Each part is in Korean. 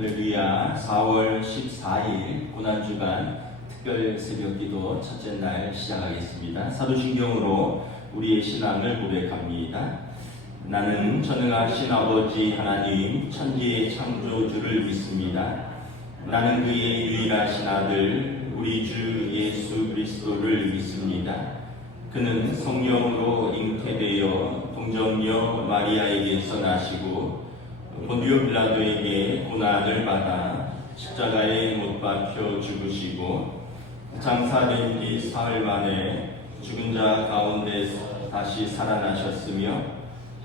할렐루야. 4월 14일 고난주간 특별 새벽기도 첫째 날 시작하겠습니다. 사도신경으로 우리의 신앙을 고백합니다. 나는 전능하신 아버지 하나님 천지의 창조주를 믿습니다. 나는 그의 유일하신 아들 우리 주 예수 그리스도를 믿습니다. 그는 성령으로 잉태되어 동정녀 마리아에게서 나시고 본디오 빌라도에게 고난을 받아 십자가에 못 박혀 죽으시고 장사된 뒤 사흘 만에 죽은 자 가운데서 다시 살아나셨으며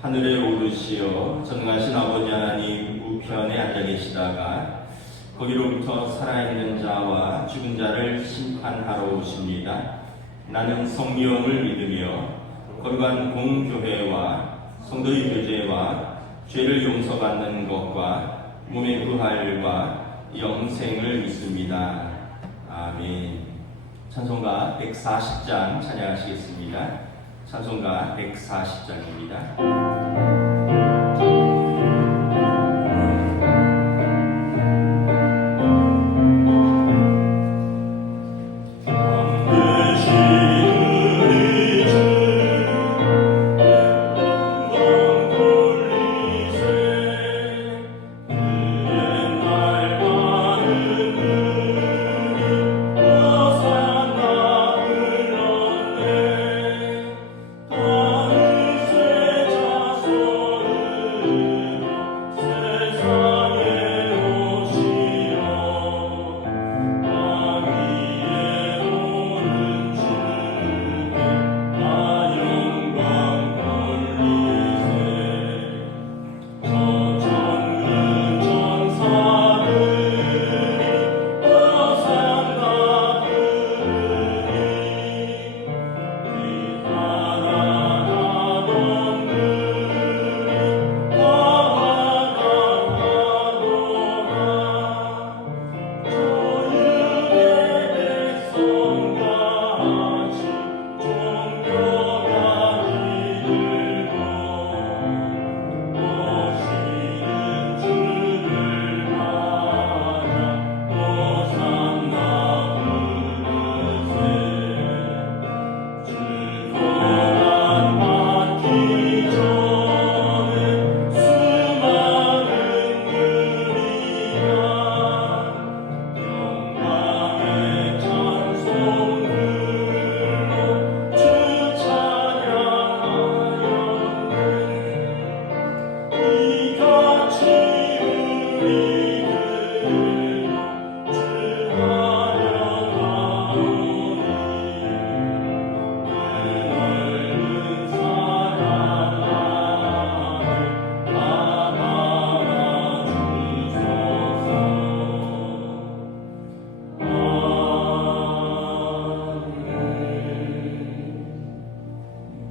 하늘에 오르시어 전능하신 아버지 하나님 우편에 앉아 계시다가 거기로부터 살아있는 자와 죽은 자를 심판하러 오십니다. 나는 성령을 믿으며 거룩한 공교회와 성도의 교제와 죄를 용서받는 것과 몸의 부활과 영생을 믿습니다. 아멘. 찬송가 140장 찬양하시겠습니다. 찬송가 140장입니다.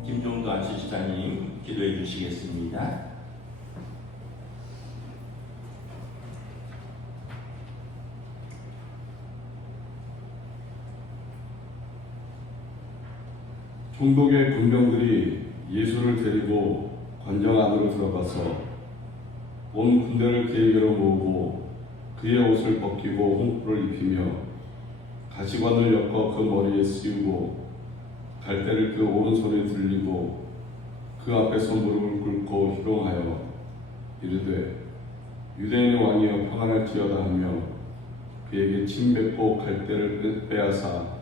김종도 안수지사님 기도해 주시겠습니다. 총독의 군병들이 예수를 데리고 관정 안으로 들어가서 온 군대를 그에게로 모으고 그의 옷을 벗기고 홍포를 입히며 가시관을 엮어 그 머리에 씌우고 갈대를 그 오른손에 들리고 그 앞에서 무릎을 꿇고 희롱하여 이르되 유대인의 왕이여 평안할지어다 하며 그에게 침 뱉고 갈대를 빼앗아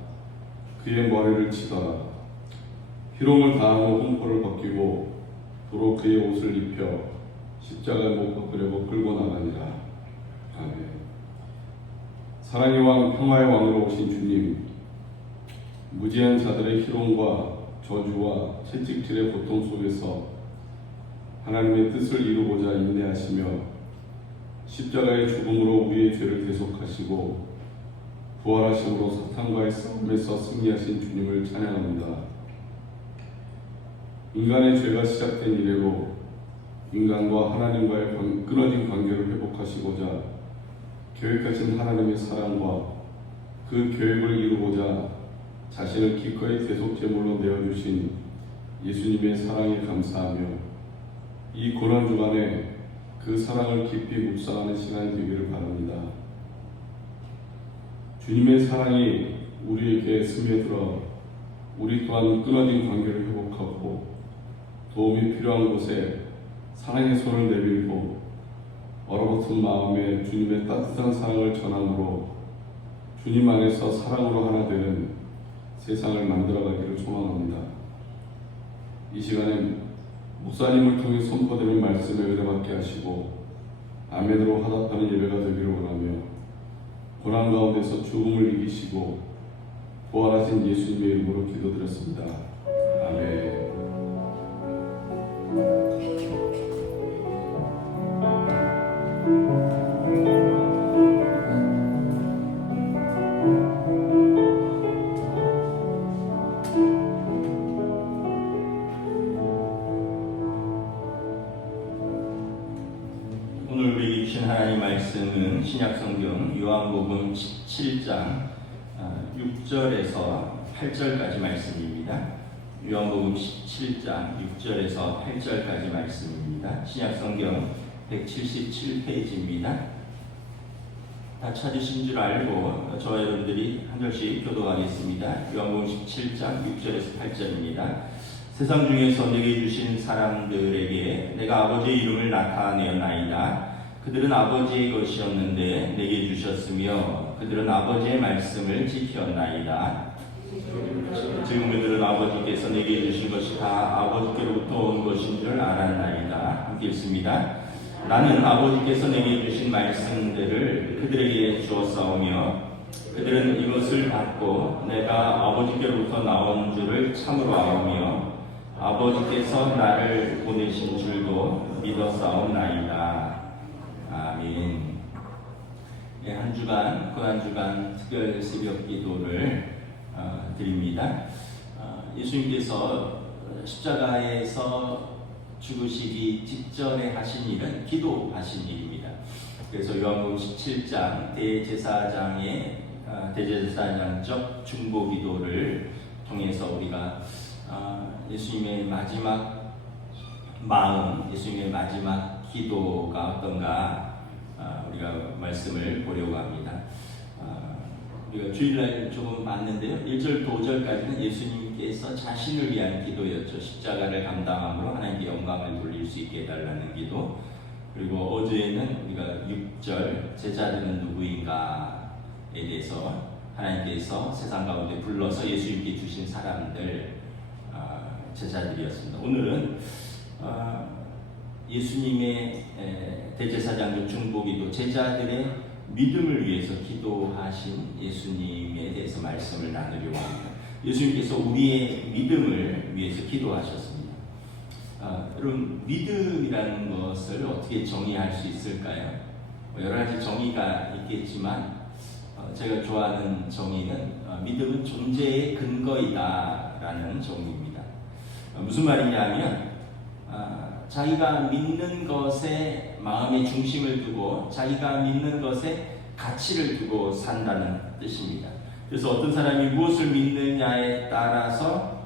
그의 머리를 치더라. 희롱을 다하고 홍포를 벗기고 도로 그의 옷을 입혀 십자가에 못 박으려고 끌고 나가니라. 아멘. 사랑의 왕 평화의 왕으로 오신 주님, 무지한 자들의 희롱과 저주와 채찍질의 고통 속에서 하나님의 뜻을 이루고자 인내하시며 십자가의 죽음으로 우리의 죄를 대속하시고 부활하심으로 사탄과의 싸움에서 승리하신 주님을 찬양합니다. 인간의 죄가 시작된 이래로 인간과 하나님과의 끊어진 관계를 회복하시고자 계획하신 하나님의 사랑과 그 계획을 이루고자 자신을 기꺼이 대속제물로 내어주신 예수님의 사랑에 감사하며 이 고난주간에 그 사랑을 깊이 묵상하는 시간이 되기를 바랍니다. 주님의 사랑이 우리에게 스며들어 우리 또한 끊어진 관계를 회복하고 도움이 필요한 곳에 사랑의 손을 내밀고 얼어붙은 마음에 주님의 따뜻한 사랑을 전함으로 주님 안에서 사랑으로 하나 되는 세상을 만들어가기를 소망합니다. 이 시간에 목사님을 통해 선포되는 말씀에 은혜받게 하시고 아멘으로 화답하는 예배가 되기를 원하며 고난 가운데서 죽음을 이기시고 부활하신 예수님의 이름으로 기도드렸습니다. 아멘. 오늘 우리에게 주신 하나님 말씀은 신약성경 요한복음 17장 6절에서 8절까지 말씀입니다. 요한복음 17장 6절에서 8절까지 말씀입니다. 신약성경 177페이지입니다. 다 찾으신 줄 알고 저와 여러분들이 한 절씩 교도하겠습니다. 요한복음 17장 6절에서 8절입니다. 세상 중에서 내게 주신 사람들에게 내가 아버지의 이름을 나타내었나이다. 그들은 아버지의 것이었는데 내게 주셨으며 그들은 아버지의 말씀을 지켰나이다. 지금 그들은 아버지께서 내게 주신 것이 다 아버지께로부터 온 것인 줄 알았나이다. 함께 읽습니다. 나는 아버지께서 내게 주신 말씀들을 그들에게 주었사오며 그들은 이것을 받고 내가 아버지께로부터 나온 줄을 참으로 아오며 아버지께서 나를 보내신 줄도 믿었사옵나이다. 아멘. 네, 한 주간 고난주간 특별 새벽 기도를 드립니다. 예수님께서 십자가에서 죽으시기 직전에 하신 일은 기도하신 일입니다. 그래서 요한복음 17장 대제사장적 중보기도를 통해서 우리가 예수님의 마지막 마음, 예수님의 마지막 기도가 어떤가 우리가 말씀을 보려고 합니다. 우리가 주일날 조금 봤는데요. 1절, 5절까지는 예수님께서 자신을 위한 기도였죠. 십자가를 감당함으로 하나님께 영광을 돌릴 수 있게 해달라는 기도. 그리고 어제는 우리가 6절, 제자들은 누구인가에 대해서 하나님께서 세상 가운데 불러서 예수님께 주신 사람들, 제자들이었습니다. 오늘은 예수님의 대제사장적 중보기도, 제자들의 믿음을 위해서 기도하신 예수님에 대해서 말씀을 나누려고 합니다. 예수님께서 우리의 믿음을 위해서 기도하셨습니다. 여러분, 믿음이라는 것을 어떻게 정의할 수 있을까요? 여러 가지 정의가 있겠지만 제가 좋아하는 정의는 믿음은 존재의 근거이다라는 정의입니다. 무슨 말이냐면 자기가 믿는 것에 마음의 중심을 두고 자기가 믿는 것에 가치를 두고 산다는 뜻입니다. 그래서 어떤 사람이 무엇을 믿느냐에 따라서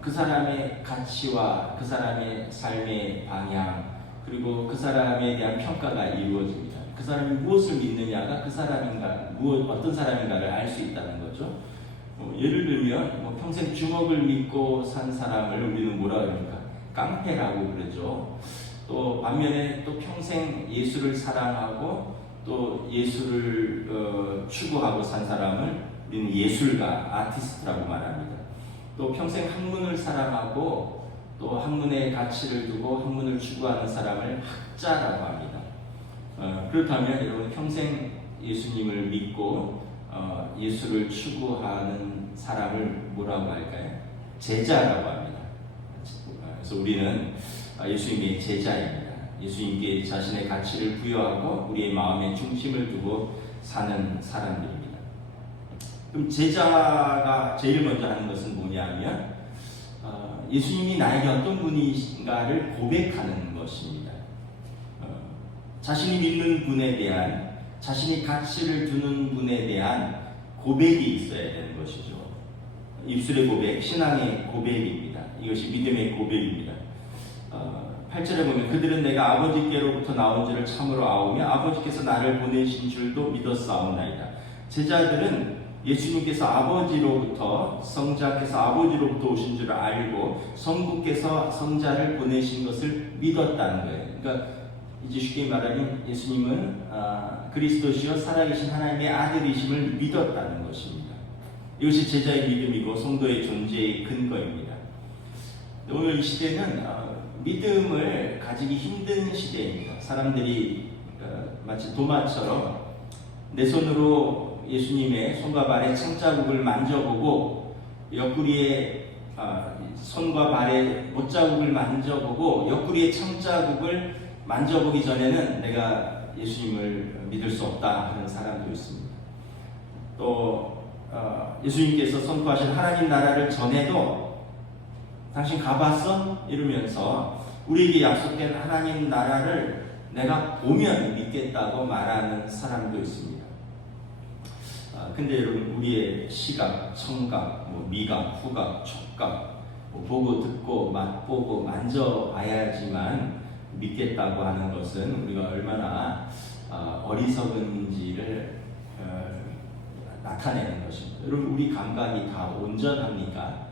그 사람의 가치와 그 사람의 삶의 방향 그리고 그 사람에 대한 평가가 이루어집니다. 그 사람이 무엇을 믿느냐가 그 사람인가, 어떤 사람인가를 알 수 있다는 거죠. 예를 들면 평생 주먹을 믿고 산 사람을 우리는 뭐라 그럽니까? 깡패라고 그러죠. 또 반면에 또 평생 예수를 사랑하고 또 예수를 추구하고 산 사람을 우리는 예술가, 아티스트라고 말합니다. 또 평생 학문을 사랑하고 또 학문의 가치를 두고 학문을 추구하는 사람을 학자라고 합니다. 그렇다면 여러분 평생 예수님을 믿고 예수를 추구하는 사람을 뭐라고 할까요? 제자라고 합니다. 그래서 우리는 예수님의 제자입니다. 예수님께 자신의 가치를 부여하고 우리의 마음의 중심을 두고 사는 사람들입니다. 그럼 제자가 제일 먼저 하는 것은 뭐냐면 예수님이 나에게 어떤 분이신가를 고백하는 것입니다. 자신이 믿는 분에 대한, 자신이 가치를 두는 분에 대한 고백이 있어야 되는 것이죠. 입술의 고백, 신앙의 고백입니다. 이것이 믿음의 고백입니다. 8절에 보면 그들은 내가 아버지께로부터 나온 줄을 참으로 아오며 아버지께서 나를 보내신 줄도 믿었사옵나이다. 제자들은 예수님께서 아버지로부터, 성자께서 아버지로부터 오신 줄 알고 성부께서 성자를 보내신 것을 믿었다는 거예요. 그러니까 이제 쉽게 말하면 예수님은 그리스도시요 살아계신 하나님의 아들이심을 믿었다는 것입니다. 이것이 제자의 믿음이고 성도의 존재의 근거입니다. 오늘 이 시대는 믿음을 가지기 힘든 시대입니다. 사람들이 마치 도마처럼 내 손으로 예수님의 손과 발의 창자국을 만져보고 옆구리에 손과 발의 못자국을 만져보고 옆구리의 창자국을 만져보기 전에는 내가 예수님을 믿을 수 없다 하는 사람도 있습니다. 또 예수님께서 선포하신 하나님 나라를 전해도 당신 가봤어? 이러면서 우리에게 약속된 하나님 나라를 내가 보면 믿겠다고 말하는 사람도 있습니다. 근데 여러분, 우리의 시각, 청각, 미각, 후각, 촉각, 보고 듣고 맛보고 만져봐야지만 믿겠다고 하는 것은 우리가 얼마나 어리석은지를 나타내는 것입니다. 여러분, 우리 감각이 다 온전합니까?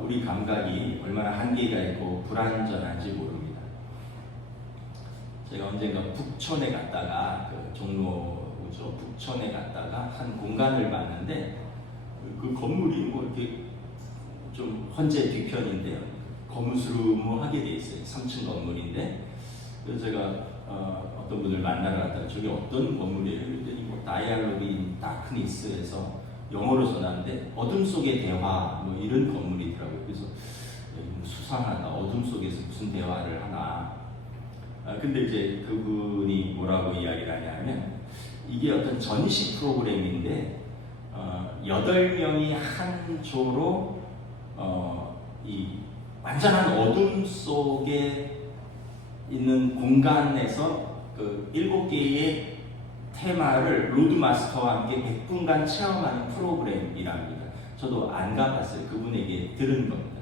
우리 감각이 얼마나 한계가 있고 불완전한지 모릅니다. 제가 언젠가 북촌에 갔다가 종로죠, 북촌에 갔다가 한 공간을 봤는데 그 건물이 이렇게 좀 헌재 뒤편인데요, 거무스름하게 돼 있어요. 3층 건물인데, 그래서 제가 어떤 분을 만나러 갔다가 저게 어떤 건물이에요? 그랬더니 다이알로그 인 다크니스에서 영어로 전하는데 어둠 속의 대화 이런 건물이더라고요. 그래서 수상하다. 어둠 속에서 무슨 대화를 하나. 근데 이제 그분이 뭐라고 이야기를 하냐면 이게 어떤 전시 프로그램인데 8명이 한 조로 이 완전한 어둠 속에 있는 공간에서 그 7개의 테마를 로드마스터와 함께 100분간 체험하는 프로그램이랍니다. 저도 안 가봤어요. 그분에게 들은 겁니다.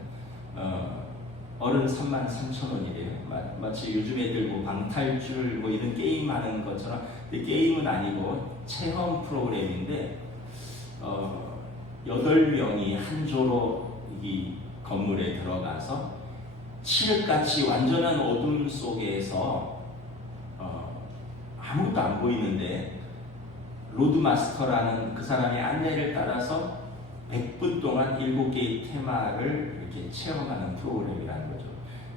어른 33,000원이래요. 마치 요즘 애들 방탈출 이런 게임 하는 것처럼. 근데 게임은 아니고 체험 프로그램인데 8명이 한 조로 이 건물에 들어가서 칠흑같이 완전한 어둠 속에서 아무것도 안 보이는데 로드마스터라는 그 사람의 안내를 따라서 100분 동안 7개의 테마를 이렇게 체험하는 프로그램이라는 거죠.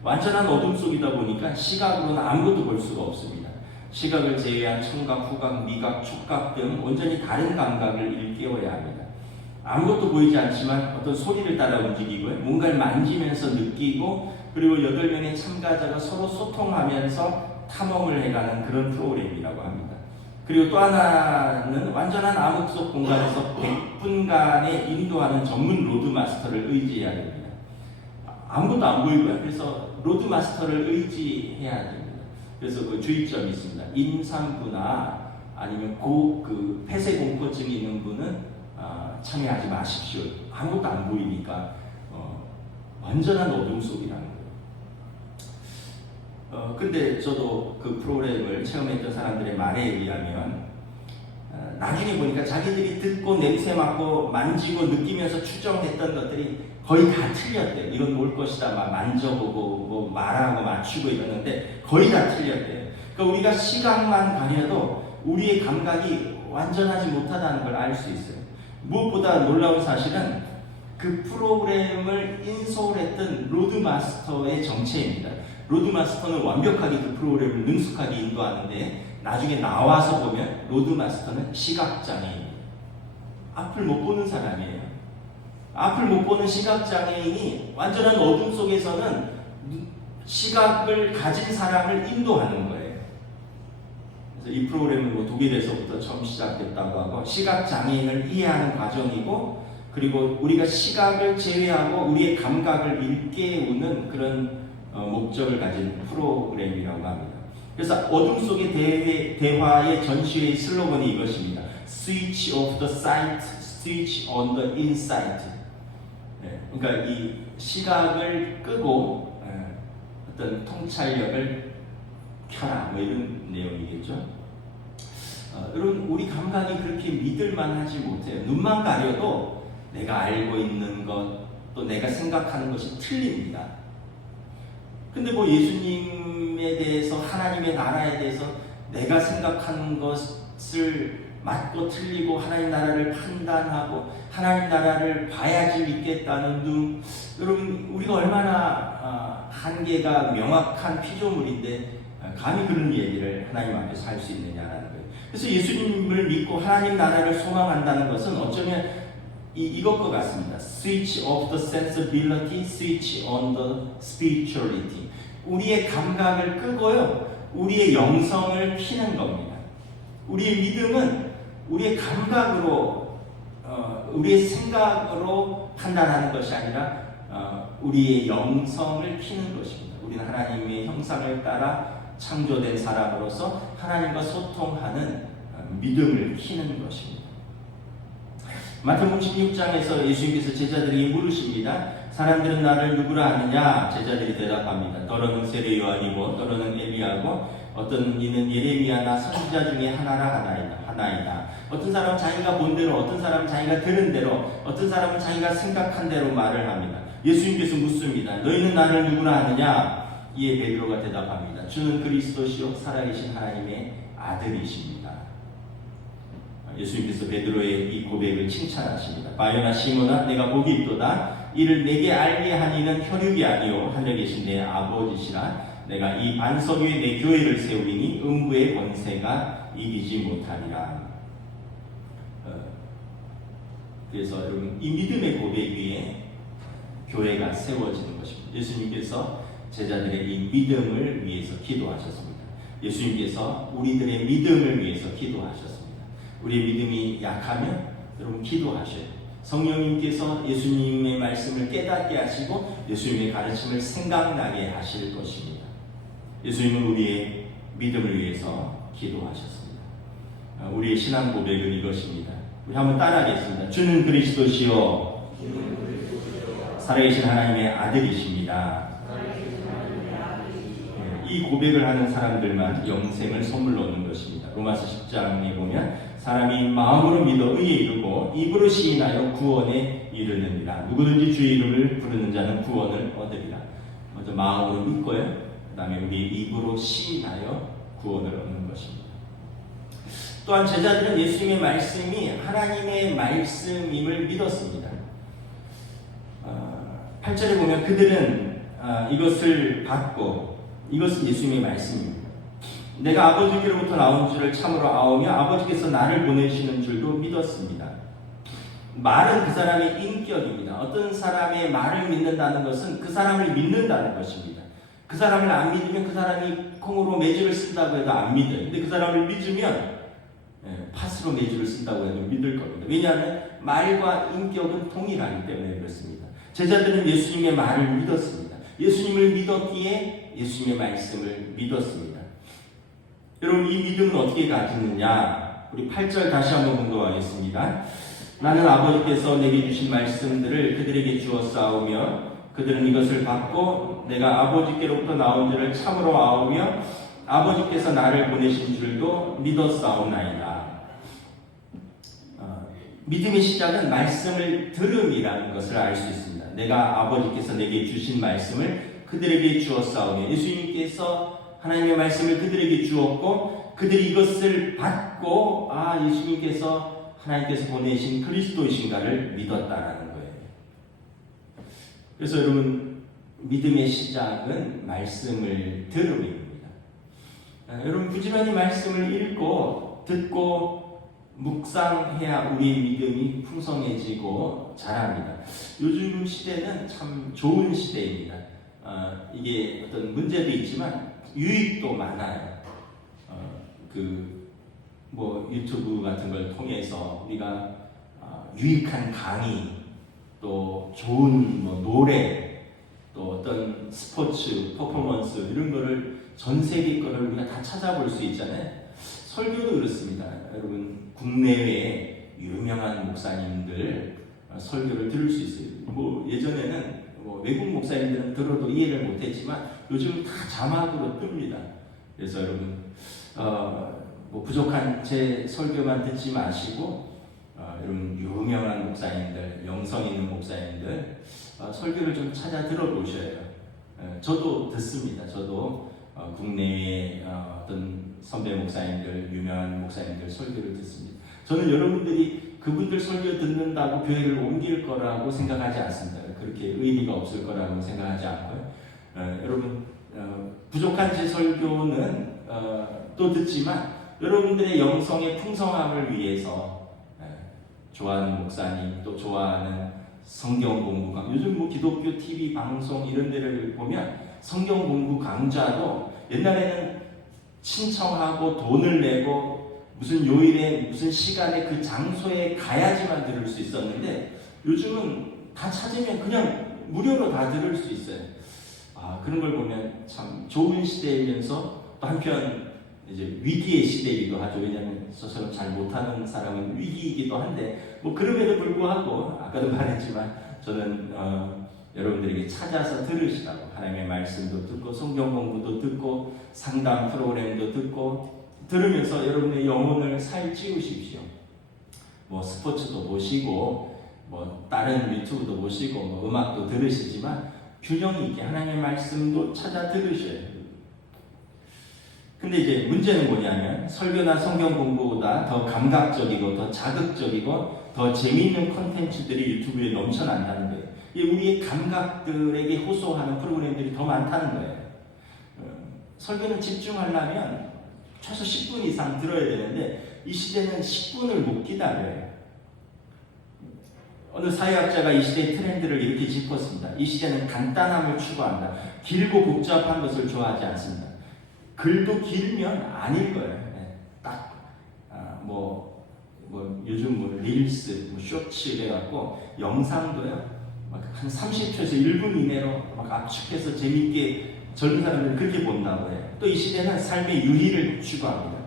완전한 어둠 속이다 보니까 시각으로는 아무것도 볼 수가 없습니다. 시각을 제외한 청각, 후각, 미각, 촉각 등 온전히 다른 감각을 일깨워야 합니다. 아무것도 보이지 않지만 어떤 소리를 따라 움직이고 뭔가를 만지면서 느끼고, 그리고 8명의 참가자가 서로 소통하면서 탐험을 해가는 그런 프로그램이라고 합니다. 그리고 또 하나는 완전한 암흑 속 공간에서 100분간의 인도하는 전문 로드마스터를 의지해야 됩니다. 아무것도 안 보이고요. 그래서 로드마스터를 의지해야 됩니다. 그래서 그 주의점이 있습니다. 임산부나 아니면 그 폐쇄공포증이 있는 분은 참여하지 마십시오. 아무것도 안 보이니까 완전한 어둠 속이라는 거예요. 근데 저도 그 프로그램을 체험했던 사람들의 말에 의하면 나중에 보니까 자기들이 듣고 냄새 맡고 만지고 느끼면서 추정했던 것들이 거의 다 틀렸대요. 이건 올 것이다 막 만져보고 말하고 맞추고 이러는데 거의 다 틀렸대요. 그러니까 우리가 시각만 가려도 우리의 감각이 완전하지 못하다는 걸 알 수 있어요. 무엇보다 놀라운 사실은 그 프로그램을 인솔했던 로드마스터의 정체입니다. 로드마스터는 완벽하게 그 프로그램을 능숙하게 인도하는데 나중에 나와서 보면 로드마스터는 시각장애인이에요. 앞을 못 보는 사람이에요. 앞을 못 보는 시각장애인이 완전한 어둠 속에서는 시각을 가진 사람을 인도하는 거예요. 그래서 이 프로그램은 독일에서부터 처음 시작됐다고 하고 시각장애인을 이해하는 과정이고, 그리고 우리가 시각을 제외하고 우리의 감각을 일깨우는 그런 목적을 가진 프로그램이라고 합니다. 그래서 어둠 속의 대화의 전시회의 슬로건이 이것입니다. Switch off the sight, switch on the insight. 그러니까 이 시각을 끄고 어떤 통찰력을 켜라, 이런 내용이겠죠. 여러분 우리 감각이 그렇게 믿을만 하지 못해요. 눈만 가려도 내가 알고 있는 것 또 내가 생각하는 것이 틀립니다. 근데 뭐 예수님에 대해서 하나님의 나라에 대해서 내가 생각하는 것을 맞고 틀리고 하나님 나라를 판단하고 하나님 나라를 봐야지 믿겠다는 등 여러분 우리가 얼마나 한계가 명확한 피조물인데 감히 그런 얘기를 하나님 앞에서 할 수 있느냐라는 거예요. 그래서 예수님을 믿고 하나님 나라를 소망한다는 것은 어쩌면 이것과 같습니다. Switch off the sensibility, switch on the spirituality. 우리의 감각을 끄고요, 우리의 영성을 피는 겁니다. 우리의 믿음은 우리의 감각으로, 우리의 생각으로 판단하는 것이 아니라 우리의 영성을 피는 것입니다. 우리는 하나님의 형상을 따라 창조된 사람으로서 하나님과 소통하는 믿음을 피는 것입니다. 마태복음 16장에서 예수님께서 제자들에게 물으십니다. 사람들은 나를 누구라 하느냐? 제자들이 대답합니다. 너로는 세례 요한이고 너로는 엘리야고 어떤 이는 예레미야나 선지자 중에 하나이다. 어떤 사람은 자기가 본 대로, 어떤 사람은 자기가 들은 대로, 어떤 사람은 자기가 생각한 대로 말을 합니다. 예수님께서 묻습니다. 너희는 나를 누구라 하느냐? 이에 베드로가 대답합니다. 주는 그리스도시요 살아계신 하나님의 아들이십니다. 예수님께서 베드로의 이 고백을 칭찬하십니다. 바요나 시몬아 내가 복이 있도다. 이를 내게 알게 한 이는 혈육이 아니요 하늘에 계신 내 아버지시라. 내가 이 반석 위에 내 교회를 세우리니 음부의 권세가 이기지 못하리라. 그래서 여러분 이 믿음의 고백 위에 교회가 세워지는 것입니다. 예수님께서 제자들의 이 믿음을 위해서 기도하셨습니다. 예수님께서 우리들의 믿음을 위해서 기도하셨습니다. 우리의 믿음이 약하면 여러분 기도하셔야 돼요. 성령님께서 예수님의 말씀을 깨닫게 하시고 예수님의 가르침을 생각나게 하실 것입니다. 예수님은 우리의 믿음을 위해서 기도하셨습니다. 우리의 신앙 고백은 이것입니다. 우리 한번 따라하겠습니다. 주는 그리스도시요 살아계신 하나님의 아들이십니다. 이 고백을 하는 사람들만 영생을 선물로 얻는 것입니다. 로마서 10장에 보면 사람이 마음으로 믿어 의에 이르고 입으로 시인하여 구원에 이르느니라. 누구든지 주의 이름을 부르는 자는 구원을 얻으리라. 먼저 마음으로 믿고요. 그 다음에 우리 입으로 시인하여 구원을 얻는 것입니다. 또한 제자들은 예수님의 말씀이 하나님의 말씀임을 믿었습니다. 8절에 보면 그들은 이것을 받고 이것은 예수님의 말씀입니다. 내가 아버지께로부터 나온 줄을 참으로 아오며 아버지께서 나를 보내시는 줄도 믿었습니다. 말은 그 사람의 인격입니다. 어떤 사람의 말을 믿는다는 것은 그 사람을 믿는다는 것입니다. 그 사람을 안 믿으면 그 사람이 콩으로 매주를 쓴다고 해도 안 믿어요. 근데 그 사람을 믿으면 팥으로 매주를 쓴다고 해도 믿을 겁니다. 왜냐하면 말과 인격은 동일하기 때문에 그렇습니다. 제자들은 예수님의 말을 믿었습니다. 예수님을 믿었기에 예수님의 말씀을 믿었습니다. 여러분 이 믿음은 어떻게 가지느냐? 우리 8절 다시 한번 공독하겠습니다. 나는 아버지께서 내게 주신 말씀들을 그들에게 주었사오며 그들은 이것을 받고 내가 아버지께로부터 나온 줄을 참으로 아오며 아버지께서 나를 보내신 줄도 믿었사오나이다. 믿음의 시작은 말씀을 들음이라는 것을 알 수 있습니다. 내가 아버지께서 내게 주신 말씀을 그들에게 주었사오며 예수님께서 하나님의 말씀을 그들에게 주었고 그들이 이것을 받고 예수님께서 하나님께서 보내신 그리스도이신가를 믿었다라는 거예요. 그래서 여러분 믿음의 시작은 말씀을 들음입니다. 여러분 부지런히 말씀을 읽고 듣고 묵상해야 우리의 믿음이 풍성해지고 자랍니다. 요즘 시대는 참 좋은 시대입니다. 이게 어떤 문제도 있지만 유익도 많아요. 유튜브 같은 걸 통해서 우리가 유익한 강의, 또 좋은 노래, 또 어떤 스포츠, 퍼포먼스 이런 거를 전 세계 거를 우리가 다 찾아볼 수 있잖아요. 설교도 그렇습니다. 여러분 국내외 유명한 목사님들 설교를 들을 수 있어요. 예전에는 외국 목사님들은 들어도 이해를 못했지만 요즘 다 자막으로 뜹니다. 그래서 여러분 뭐 부족한 제 설교만 듣지 마시고 여러분 유명한 목사님들, 영성 있는 목사님들 설교를 좀 찾아 들어보셔요. 저도 듣습니다. 저도 국내외 어떤 선배 목사님들, 유명한 목사님들 설교를 듣습니다. 저는 여러분들이 그분들 설교 듣는다고 교회를 옮길 거라고 생각하지 않습니다. 그렇게 의미가 없을 거라고 생각하지 않고요. 여러분 부족한 제 설교는 또 듣지만 여러분들의 영성의 풍성함을 위해서 좋아하는 목사님, 또 좋아하는 성경 공부 강, 요즘 뭐 기독교 TV 방송 이런 데를 보면 성경 공부 강좌도 옛날에는 신청하고 돈을 내고 무슨 요일에 무슨 시간에 그 장소에 가야지만 들을 수 있었는데 요즘은 다 찾으면 그냥 무료로 다 들을 수 있어요. 그런 걸 보면 참 좋은 시대이면서 또 한편 이제 위기의 시대이기도 하죠. 왜냐하면 저처럼 잘 못하는 사람은 위기이기도 한데 뭐 그럼에도 불구하고 아까도 말했지만 저는 여러분들에게 찾아서 들으시라고 하나님의 말씀도 듣고 성경 공부도 듣고 상담 프로그램도 듣고 들으면서 여러분의 영혼을 살찌우십시오. 뭐 스포츠도 보시고 뭐 다른 유튜브도 보시고 뭐 음악도 들으시지만 균형 있게 하나님의 말씀도 찾아 들으셔요. 근데 이제 문제는 뭐냐면 설교나 성경 공부보다 더 감각적이고 더 자극적이고 더 재미있는 콘텐츠들이 유튜브에 넘쳐난다는 거예요. 우리의 감각들에게 호소하는 프로그램들이 더 많다는 거예요. 설교는 집중하려면 최소 10분 이상 들어야 되는데 이 시대는 10분을 못 기다려요. 어느 사회학자가 이 시대의 트렌드를 이렇게 짚었습니다. 이 시대는 간단함을 추구한다. 길고 복잡한 것을 좋아하지 않습니다. 글도 길면 아닐 거예요. 요즘 뭐 릴스, 뭐 쇼츠 해갖고 영상도요. 막 한 30초에서 1분 이내로 막 압축해서 재밌게 젊은 사람들은 그렇게 본다고 해요. 또 이 시대는 삶의 유희를 추구합니다.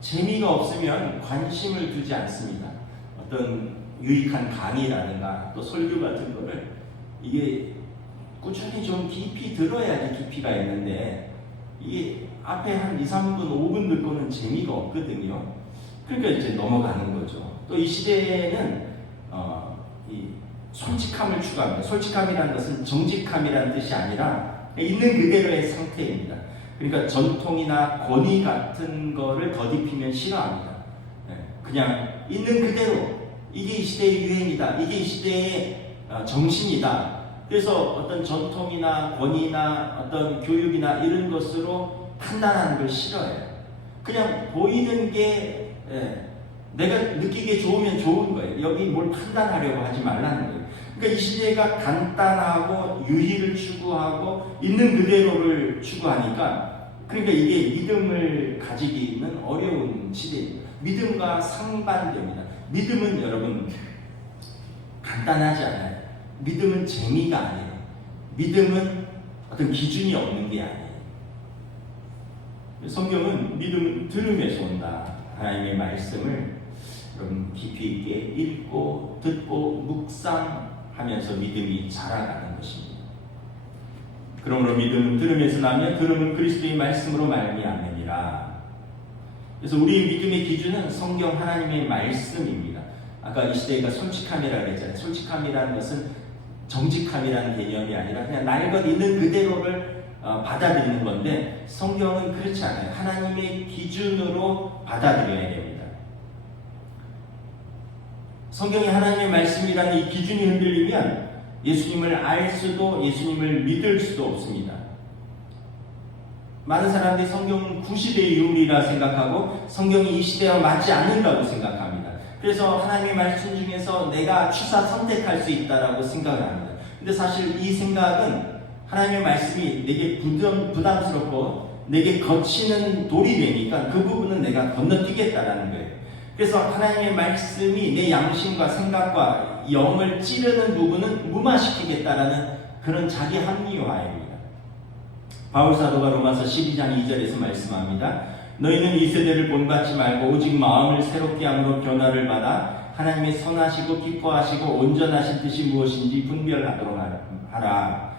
재미가 없으면 관심을 두지 않습니다. 어떤 유익한 강의라든가 또 설교 같은 거를 이게 꾸준히 좀 깊이 들어야지 깊이가 있는데 이게 앞에 한 2, 3분, 5분 듣고는 재미가 없거든요. 그러니까 이제 넘어가는 거죠. 또 이 시대에는 이 솔직함을 추구합니다. 솔직함이라는 것은 정직함이라는 뜻이 아니라 있는 그대로의 상태입니다. 그러니까 전통이나 권위 같은 거를 덧입히면 싫어합니다. 그냥 있는 그대로 이게 이 시대의 유행이다. 이게 이 시대의 정신이다. 그래서 어떤 전통이나 권위나 어떤 교육이나 이런 것으로 판단하는 걸 싫어해요. 그냥 보이는 게 내가 느끼기에 좋으면 좋은 거예요. 여기 뭘 판단하려고 하지 말라는 거예요. 그러니까 이 시대가 간단하고 유희를 추구하고 있는 그대로를 추구하니까 그러니까 이게 믿음을 가지기는 어려운 시대입니다. 믿음과 상반됩니다. 믿음은 여러분 간단하지 않아요. 믿음은 재미가 아니에요. 믿음은 어떤 기준이 없는 게 아니에요. 성경은 믿음은 들음에서 온다. 하나님의 말씀을 여러분 깊이 있게 읽고 듣고 묵상하면서 믿음이 자라가는 것입니다. 그러므로 믿음은 들음에서 나며 들음은 그리스도의 말씀으로 말미암느니라. 그래서 우리의 믿음의 기준은 성경 하나님의 말씀입니다. 아까 이 시대가 솔직함이라고 했잖아요. 솔직함이라는 것은 정직함이라는 개념이 아니라 그냥 날것 있는 그대로를 받아들이는 건데 성경은 그렇지 않아요. 하나님의 기준으로 받아들여야 됩니다. 성경이 하나님의 말씀이라는 이 기준이 흔들리면 예수님을 알 수도 예수님을 믿을 수도 없습니다. 많은 사람들이 성경은 구시대의 유물이라 생각하고 성경이 이 시대와 맞지 않는다고 생각합니다. 그래서 하나님의 말씀 중에서 내가 취사 선택할 수 있다라고 생각을 합니다. 근데 사실 이 생각은 하나님의 말씀이 내게 부담스럽고 내게 거치는 돌이 되니까 그 부분은 내가 건너뛰겠다라는 거예요. 그래서 하나님의 말씀이 내 양심과 생각과 영을 찌르는 부분은 무마시키겠다라는 그런 자기 합리화입니다. 바울 사도가 로마서 12장 2절에서 말씀합니다. 너희는 이 세대를 본받지 말고 오직 마음을 새롭게 함으로 변화를 받아 하나님의 선하시고 기뻐하시고 온전하신 뜻이 무엇인지 분별하도록 하라.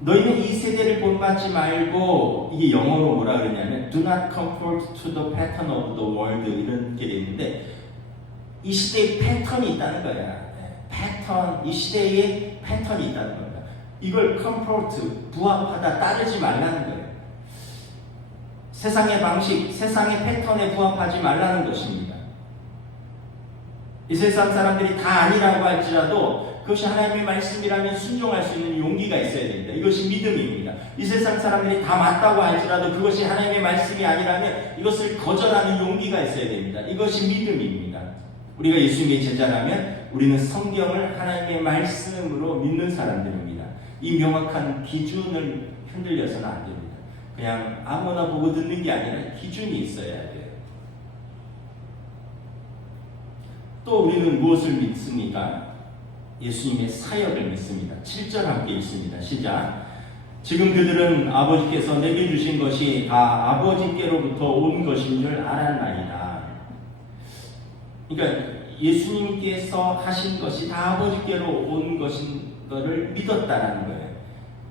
너희는 이 세대를 본받지 말고, 이게 영어로 뭐라 그러냐면 do not conform to the pattern of the world 이렇게 되어 있는데, 이 시대에 패턴이 있다는 거야. 패턴, 이 시대에 패턴이 있다는 겁니다. 이걸 conform, 부합하다, 따르지 말라는 거예요. 세상의 방식, 세상의 패턴에 부합하지 말라는 것입니다. 이 세상 사람들이 다 아니라고 할지라도 그것이 하나님의 말씀이라면 순종할 수 있는 용기가 있어야 됩니다. 이것이 믿음입니다. 이 세상 사람들이 다 맞다고 할지라도 그것이 하나님의 말씀이 아니라면 이것을 거절하는 용기가 있어야 됩니다. 이것이 믿음입니다. 우리가 예수님의 제자라면 우리는 성경을 하나님의 말씀으로 믿는 사람들입니다. 이 명확한 기준을 흔들려서는 안 됩니다. 그냥 아무나 보고 듣는 게 아니라 기준이 있어야 돼요. 또 우리는 무엇을 믿습니까? 예수님의 사역을 믿습니다. 7절 함께 읽습니다. 시작. 지금 그들은 아버지께서 내게 주신 것이 다 아버지께로부터 온 것인 줄 알았나이다. 그러니까 예수님께서 하신 것이 다 아버지께로 온 것인 것을 믿었다라는 거예요.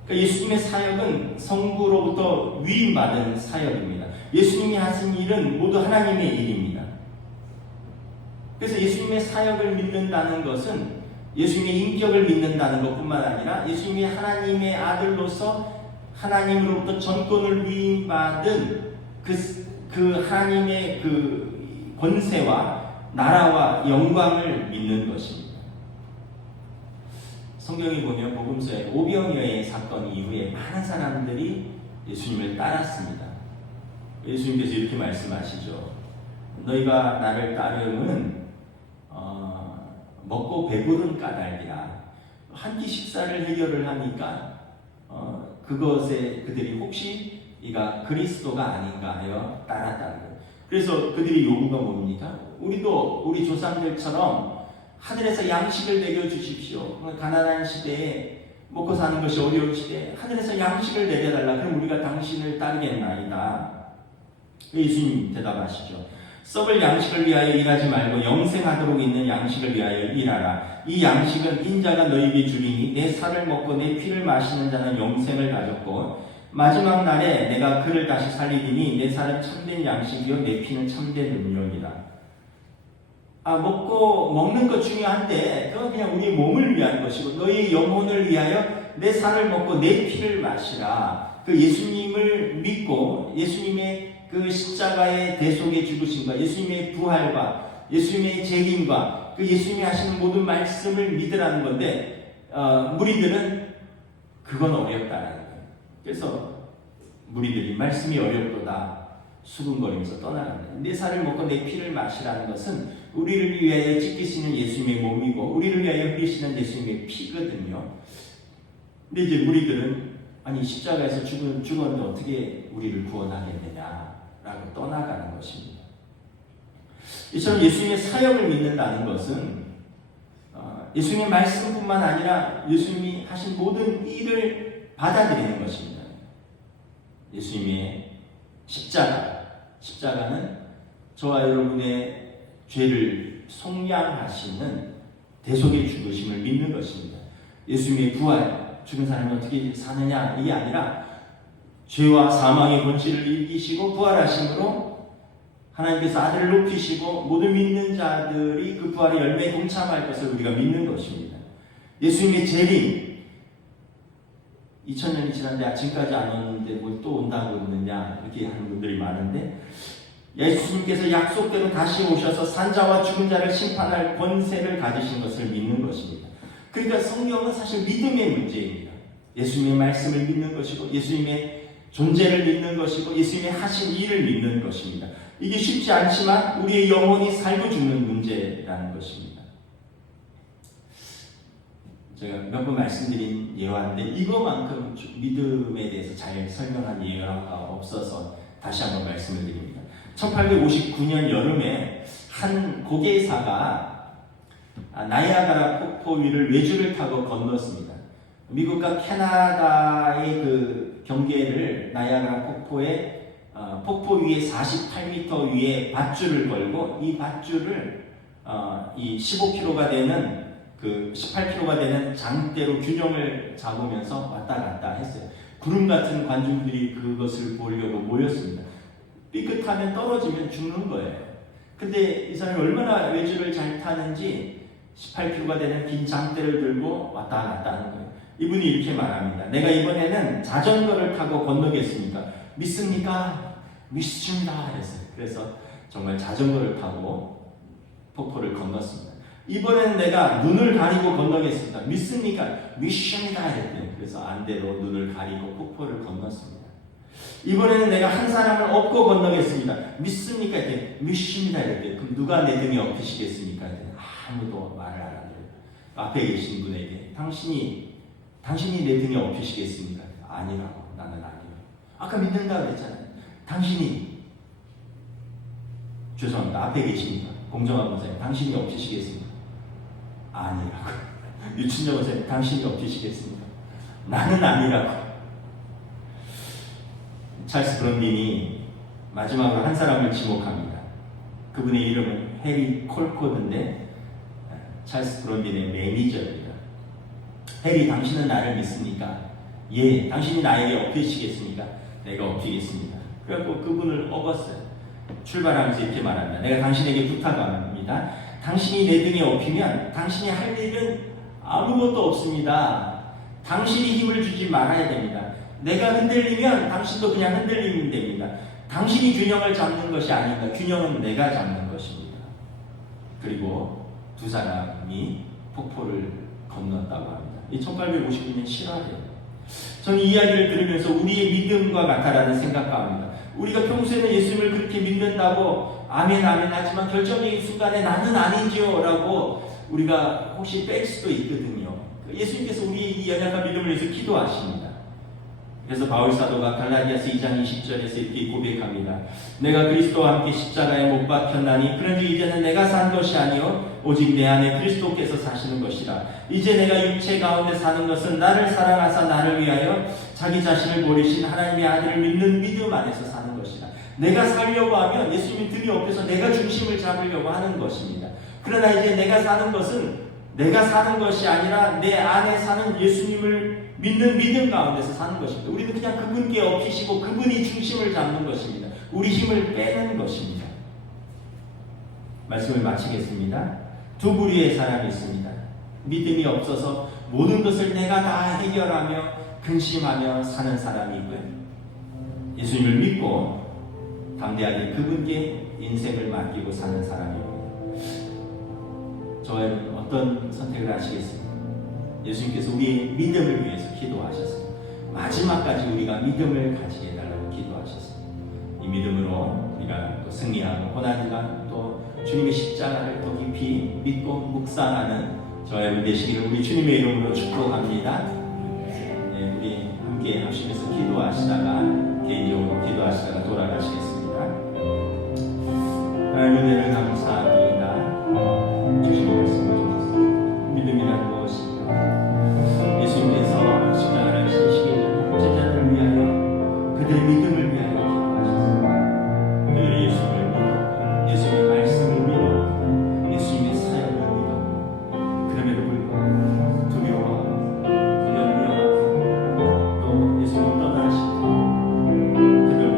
그러니까 예수님의 사역은 성부로부터 위임받은 사역입니다. 예수님이 하신 일은 모두 하나님의 일입니다. 그래서 예수님의 사역을 믿는다는 것은 예수님의 인격을 믿는다는 것뿐만 아니라 예수님이 하나님의 아들로서 하나님으로부터 전권을 위임받은 그 하나님의 그 권세와 나라와 영광을 믿는 것입니다. 성경에 보면 복음서에 오병이어의 사건 이후에 많은 사람들이 예수님을 따랐습니다. 예수님께서 이렇게 말씀하시죠. 너희가 나를 따르면 먹고 배부른 까닭이라. 한 끼 식사를 해결을 하니까 그것에 그들이 혹시 이가 그리스도가 아닌가 하여 따랐다는 거예요. 그래서 그들의 요구가 뭡니까? 우리도 우리 조상들처럼 하늘에서 양식을 내려 주십시오. 가난한 시대에 먹고 사는 것이 어려운 시대에 하늘에서 양식을 내려달라. 그럼 우리가 당신을 따르겠나이다. 예수님 대답하시죠. 썩을 양식을 위하여 일하지 말고 영생하도록 있는 양식을 위하여 일하라. 이 양식은 인자가 너희에게 주리니 내 살을 먹고 내 피를 마시는 자는 영생을 가졌고 마지막 날에 내가 그를 다시 살리리니 내 살은 참된 양식이요 내 피는 참된 음료니라. 먹는 것 중요한데 그건 그냥 우리의 몸을 위한 것이고 너희의 영혼을 위하여 내 살을 먹고 내 피를 마시라. 그 예수님을 믿고 예수님의 그 십자가의 대속의 죽으심과 예수님의 부활과 예수님의 재림과 그 예수님이 하시는 모든 말씀을 믿으라는 건데 무리들은 그건 어렵다라는 거예요. 그래서 무리들이 말씀이 어렵도다 수군거리면서 떠나간다. 내 살을 먹고 내 피를 마시라는 것은 우리를 위하여 찢기시는 예수님의 몸이고 우리를 위하여 흘리시는 예수님의 피거든요. 근데 이제 무리들은 아니 십자가에서 죽었는데 어떻게 우리를 구원하겠느냐 라고 떠나가는 것입니다. 이처럼 예수님의 사역을 믿는다는 것은 예수님의 말씀뿐만 아니라 예수님이 하신 모든 일을 받아들이는 것입니다. 예수님의 십자가는 저와 여러분의 죄를 속량하시는 대속의 죽으심을 믿는 것입니다. 예수님의 부활, 죽은 사람이 어떻게 사느냐 이게 아니라 죄와 사망의 권세를 이기시고 부활하심으로 하나님께서 아들을 높이시고 모든 믿는 자들이 그 부활의 열매에 동참할 것을 우리가 믿는 것입니다. 예수님의 재림 2000년이 지났는데 아침까지 안 오는데 뭘 또 온다고 했느냐 이렇게 하는 분들이 많은데 예수님께서 약속대로 다시 오셔서 산자와 죽은 자를 심판할 권세를 가지신 것을 믿는 것입니다. 그러니까 성경은 사실 믿음의 문제입니다. 예수님의 말씀을 믿는 것이고 예수님의 존재를 믿는 것이고 예수님의 하신 일을 믿는 것입니다. 이게 쉽지 않지만 우리의 영혼이 살고 죽는 문제라는 것입니다. 제가 몇 번 말씀드린 예화인데 이거만큼 믿음에 대해서 잘 설명한 예화가 없어서 다시 한번 말씀을 드립니다. 1859년 여름에 한 고개사가 나이아가라 폭포 위를 외주를 타고 건넜습니다. 미국과 캐나다의 그 경계를 나이아가라 폭포에 폭포 위에 48m 위에 밧줄을 걸고 이 밧줄을 이 15kg가 되는 그 18km가 되는 장대로 균형을 잡으면서 왔다 갔다 했어요. 구름 같은 관중들이 그것을 보려고 모였습니다. 삐끗하면 떨어지면 죽는 거예요. 근데 이 사람이 얼마나 외주를 잘 타는지 18km가 되는 긴 장대를 들고 왔다 갔다 하는 거예요. 이분이 이렇게 말합니다. 내가 이번에는 자전거를 타고 건너겠습니까? 믿습니까? 믿습니다. 그래서 정말 자전거를 타고 폭포를 건넜습니다. 이번에는 내가 눈을 가리고 건너겠습니다. 믿습니까? 믿습니다. 했대요. 그래서 안대로 눈을 가리고 폭포를 건넜습니다. 이번에는 내가 한 사람을 업고 건너겠습니다. 믿습니까? 했더니 믿습니다. 이랬대요. 그럼 누가 내 등에 엎으시겠습니까? 했더니 아무도 말을 안 하더래요. 앞에 계신 분에게 당신이 내 등에 엎으시겠습니까? 아니라고. 나는 아니에요. 아까 믿는다고 그랬잖아요. 당신이 죄송합니다. 앞에 계십니까? 공정한 권사님, 당신이 엎으시겠습니까? 아니라고. 유춘정 권사님, 당신이 엎으시겠습니까? 나는 아니라고. 찰스 브런딘이 마지막으로 한 사람을 지목합니다. 그분의 이름은 해리 콜코드인데 찰스 브런딘의 매니저입니다. 해리, 당신은 나를 믿습니까? 예. 당신이 나에게 엎으시겠습니까? 내가 엎이겠습니다. 그래갖고 그분을 업었어요. 출발하면서 이렇게 말합니다. 내가 당신에게 부탁합니다. 당신이 내 등에 엎이면 당신이 할 일은 아무것도 없습니다. 당신이 힘을 주지 말아야 됩니다. 내가 흔들리면 당신도 그냥 흔들리면 됩니다. 당신이 균형을 잡는 것이 아닙니다. 균형은 내가 잡는 것입니다. 그리고 두 사람이 폭포를 건넜다고 합니다. 이 1859년 7월이에요. 저는 이 이야기를 들으면서 우리의 믿음과 같다라는 생각합니다. 우리가 평소에는 예수님을 그렇게 믿는다고 아멘 하지만 결정적인 순간에 나는 아니지요 라고 우리가 혹시 뺄 수도 있거든요. 예수님께서 우리의 이 연약한 믿음을 위해서 기도하십니다. 그래서 바울 사도가 갈라디아서 2장 20절에서 이렇게 고백합니다. 내가 그리스도와 함께 십자가에 못 박혔나니 그런즉 이제는 내가 산 것이 아니요 오직 내 안에 그리스도께서 사시는 것이라. 이제 내가 육체 가운데 사는 것은 나를 사랑하사 나를 위하여 자기 자신을 버리신 하나님의 아들을 믿는 믿음 안에서 사는 것이라. 내가 살려고 하면 예수님이 등이 옆에서 내가 중심을 잡으려고 하는 것입니다. 그러나 이제 내가 사는 것은 내가 사는 것이 아니라 내 안에 사는 예수님을 믿는 믿음 가운데서 사는 것입니다. 우리는 그냥 그분께 엎이시고 그분이 중심을 잡는 것입니다. 우리 힘을 빼는 것입니다. 말씀을 마치겠습니다. 두 부류의 사람이 있습니다. 믿음이 없어서 모든 것을 내가 다 해결하며 근심하며 사는 사람이 있고요. 예수님을 믿고 담대하게 그분께 인생을 맡기고 사는 사람이고, 저희는 어떤 선택을 하시겠습니까? 예수님께서 우리의 믿음을 위해서 기도하셨습니다. 마지막까지 우리가 믿음을 가지게 해달라고 기도하셨습니다. 이 믿음으로 우리가 또 승리하고 고난과 또 주님의 십자가를 더 깊이 믿고 묵상하는 저와 여러분 되시기를 우리 주님의 이름으로 축복합니다. 네, 우리 함께 하시면서 기도하시다가 개인적으로 기도하시다가 돌아가시겠습니다. 하나님 은혜를 감사합니다. 주신 말씀을 주셨습니다. 믿음이란 무엇인가? 예수님께서 십자가를 지시기 전에 제자들을 위하여 그들의 믿음을 위하여 기도하셨습니다. 그들의 예수님을 믿어 예수님의 말씀을 믿어 예수님의 사역을 믿어 그럼에도 불구하고 두려워하고 염려하고 또 예수님 떠나실 때 그들은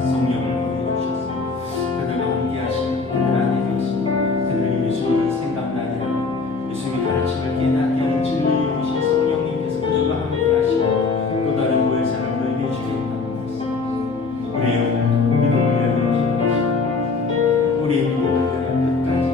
성령을 보내주셨습니다. 그들과 함께 하시는 그들 안에 계시고 그들의 예수님을 생각나니라. 예수님의 가르침을 깨닫게 하는 진리의 오신 성령님께서 그들과 함께 하시고 또 다른 부활사를 너희에게 주겠다고 말씀. 우리의 오늘 믿음을 위하여 기도하시고 우리의 믿음을 위하여 끝까지